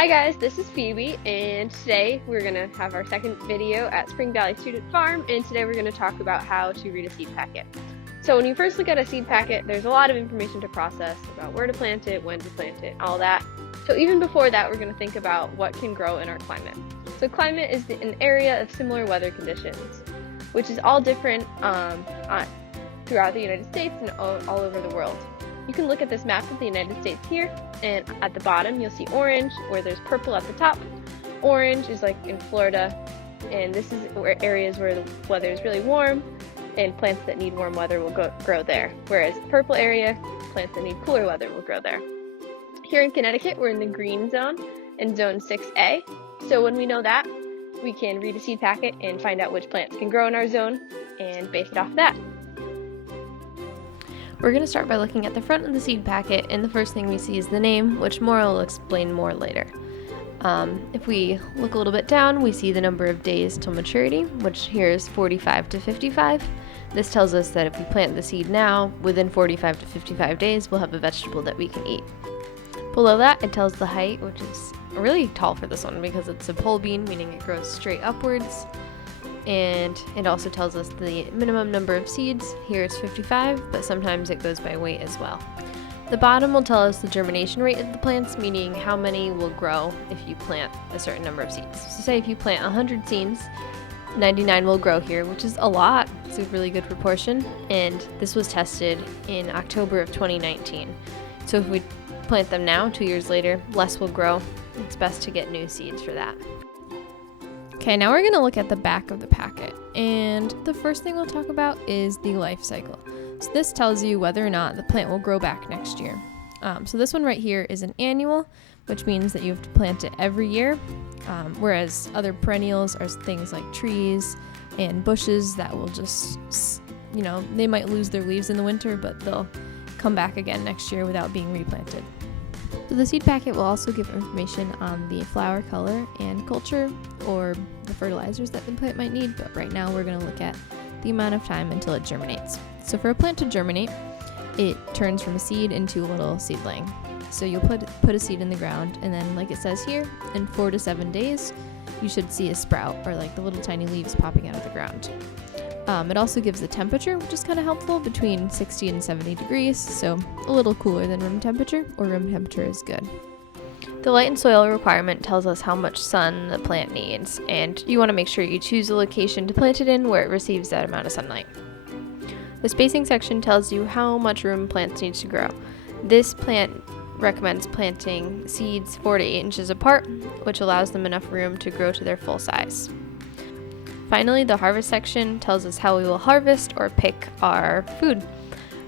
Hi guys, this is Phoebe, and today we're going to have our second video at Spring Valley Student Farm, and today we're going to talk about how to read a seed packet. So when you first look at a seed packet, there's a lot of information to process about where to plant it, when to plant it, all that. So even before that, we're going to think about what can grow in our climate. So climate is an area of similar weather conditions, which is all different throughout the United States and all over the world. You can look at this map of the United States here, and at the bottom you'll see orange where there's purple at the top. Orange is like in Florida, and this is areas where the weather is really warm, and plants that need warm weather will grow there. Whereas purple area, plants that need cooler weather will grow there. Here in Connecticut, we're in the green zone, in zone 6A. So when we know that, we can read a seed packet and find out which plants can grow in our zone and base it off of that. We're going to start by looking at the front of the seed packet, and the first thing we see is the name, which Maura will explain more later. If we look a little bit down, we see the number of days till maturity, which here is 45 to 55. This tells us that if we plant the seed now, within 45 to 55 days, we'll have a vegetable that we can eat. Below that, it tells the height, which is really tall for this one because it's a pole bean, meaning it grows straight upwards. And it also tells us the minimum number of seeds. Here it's 55, but sometimes it goes by weight as well. The bottom will tell us the germination rate of the plants, meaning how many will grow if you plant a certain number of seeds. So say if you plant 100 seeds, 99 will grow here, which is a lot. It's a really good proportion, and this was tested in October of 2019. So if we plant them now, 2 years later, less will grow. It's best to get new seeds for that. Okay, now we're going to look at the back of the packet, and the first thing we'll talk about is the life cycle. So this tells you whether or not the plant will grow back next year. So this one right here is an annual, which means that you have to plant it every year, whereas other perennials are things like trees and bushes that will just, they might lose their leaves in the winter, but they'll come back again next year without being replanted. So the seed packet will also give information on the flower color and culture, or the fertilizers that the plant might need, but right now we're going to look at the amount of time until it germinates. So for a plant to germinate, it turns from a seed into a little seedling. So you'll put a seed in the ground, and then like it says here, in 4 to 7 days, you should see a sprout, or like the little tiny leaves popping out of the ground. It also gives the temperature, which is kind of helpful, between 60 and 70 degrees, so a little cooler than room temperature, or room temperature is good. The light and soil requirement tells us how much sun the plant needs, and you want to make sure you choose a location to plant it in where it receives that amount of sunlight. The spacing section tells you how much room plants need to grow. This plant recommends planting seeds 4 to 8 inches apart, which allows them enough room to grow to their full size. Finally, the harvest section tells us how we will harvest or pick our food.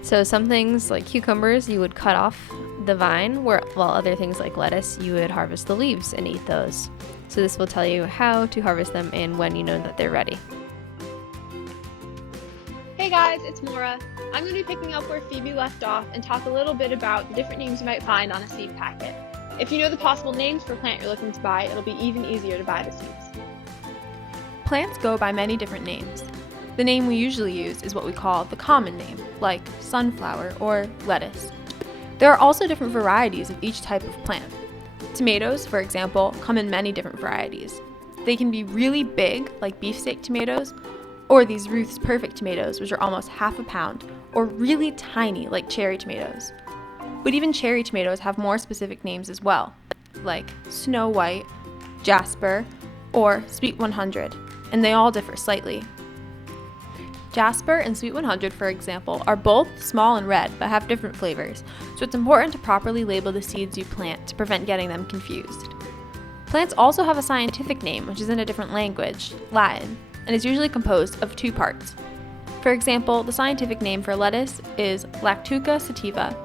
So some things like cucumbers, you would cut off the vine, while other things like lettuce, you would harvest the leaves and eat those. So this will tell you how to harvest them and when you know that they're ready. Hey guys, it's Maura. I'm going to be picking up where Phoebe left off and talk a little bit about the different names you might find on a seed packet. If you know the possible names for a plant you're looking to buy, it'll be even easier to buy the seeds. Plants go by many different names. The name we usually use is what we call the common name, like sunflower or lettuce. There are also different varieties of each type of plant. Tomatoes, for example, come in many different varieties. They can be really big, like beefsteak tomatoes, or these Ruth's Perfect tomatoes, which are almost half a pound, or really tiny, like cherry tomatoes. But even cherry tomatoes have more specific names as well, like Snow White, Jasper, or Sweet 100, and they all differ slightly. Jasper and Sweet 100, for example, are both small and red but have different flavors, so it's important to properly label the seeds you plant to prevent getting them confused. Plants also have a scientific name, which is in a different language, Latin, and is usually composed of 2 parts. For example, the scientific name for lettuce is Lactuca sativa.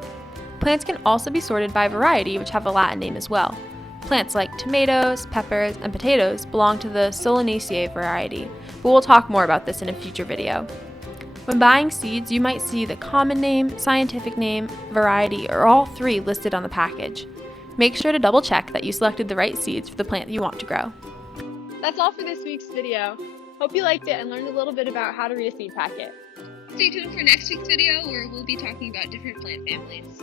Plants can also be sorted by variety, which have a Latin name as well. Plants like tomatoes, peppers, and potatoes belong to the Solanaceae variety, but we'll talk more about this in a future video. When buying seeds, you might see the common name, scientific name, variety, or all 3 listed on the package. Make sure to double check that you selected the right seeds for the plant you want to grow. That's all for this week's video. Hope you liked it and learned a little bit about how to read a seed packet. Stay tuned for next week's video where we'll be talking about different plant families.